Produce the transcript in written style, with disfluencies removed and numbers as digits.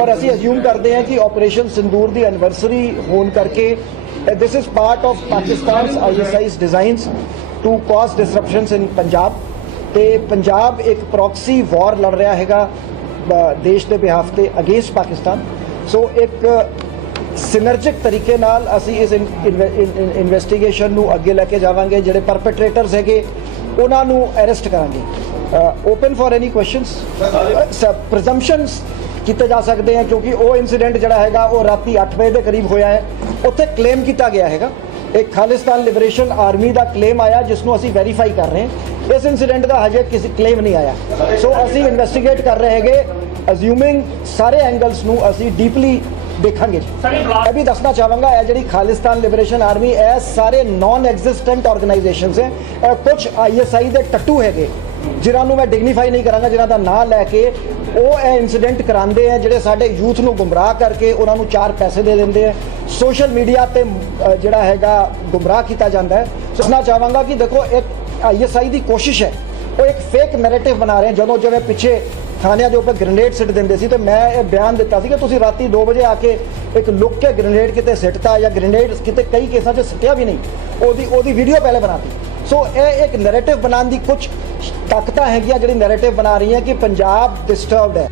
पर असी अज्यूम करते हैं कि ऑपरेशन सिंदूर की एनिवर्सरी होने करके this is part of Pakistan ISI's designs to cause disruptions in Punjab. तो पंजाब एक प्रॉक्सी वॉर लड़ रहा हैगा देश के बिहाफ ते अगेंस्ट पाकिस्तान। सो एक सिनर्जिक तरीके नाल असी इस इन्वेस्टिगेशन नू अगे लैके जावांगे। जिहड़े परपेट्रेटर्स हैगे उन्हां नू अरेस्ट करांगे। Open for any questions. Presumptions किए जा सकते हैं क्योंकि वो इंसीडेंट जिहड़ा हैगा वो राती 8 बजे के करीब होया है। उत्थे क्लेम किया गया हैगा, एक खालिस्तान लिबरेशन आर्मी का क्लेम आया जिसनों असी वेरीफाई कर रहे हैं। इस इंसीडेंट का हजे किसी क्लेम नहीं आया। सो असी इन्वेस्टिगेट कर रहे हैं अज्यूमिंग सारे एंगल्स नू असी डीपली देखेंगे। मैं भी दसना चाहूँगा यह जी खालिस्तान लिबरेशन आर्मी यह सारे नॉन एग्जिस्टेंट ऑर्गेनाइजेशंस हैं। कुछ ISI के टट्टू है जिन्होंने मैं डिग्नीफाई नहीं कराँगा, जिन्हों का नाम लैके वो इंसीडेंट कराते हैं जिहड़े साडे यूथ नू गुमराह करके उन्होंने 4 पैसे दे देंगे हैं। सोशल मीडिया ते जिहड़ा हैगा गुमराह किया जाता है। दसना चाहूँगा कि देखो एक ISI की कोशिश है, वो एक फेक नैरेटिव बना रहे हैं। जो जिवें पिछे थानियां के उपर ग्रेनेड सिट देंदे सी, तो मैं ये बयान दिता सी कि तुसीं राती 2 बजे आके एक लुक के ग्रेनेड किते सिटता या ग्रेनेड किते कई केसां 'च सिटिया भी नहीं, ओदी वीडियो पहले बनाती। सो यह एक नैरेटिव बनाने की कुछ ताकतां हैगियां जिहड़ी नैरेटिव बना रही हैं कि पंजाब डिस्टर्ब्ड है।